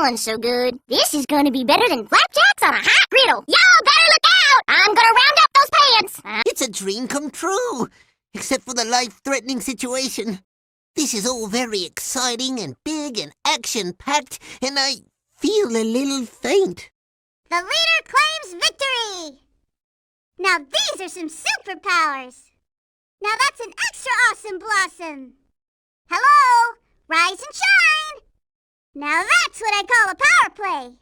smelling so good. This is gonna be better than flapjacks on a hot griddle. Y'all better look out! I'm gonna round up those pants! It's a dream come true, except for the life-threatening situation. This is all very exciting and big and action-packed, and I feel a little faint. The leader claims victory! Now these are some superpowers! Now that's an extra awesome blossom! Hello! Rise and shine! Now that's what I call a power play!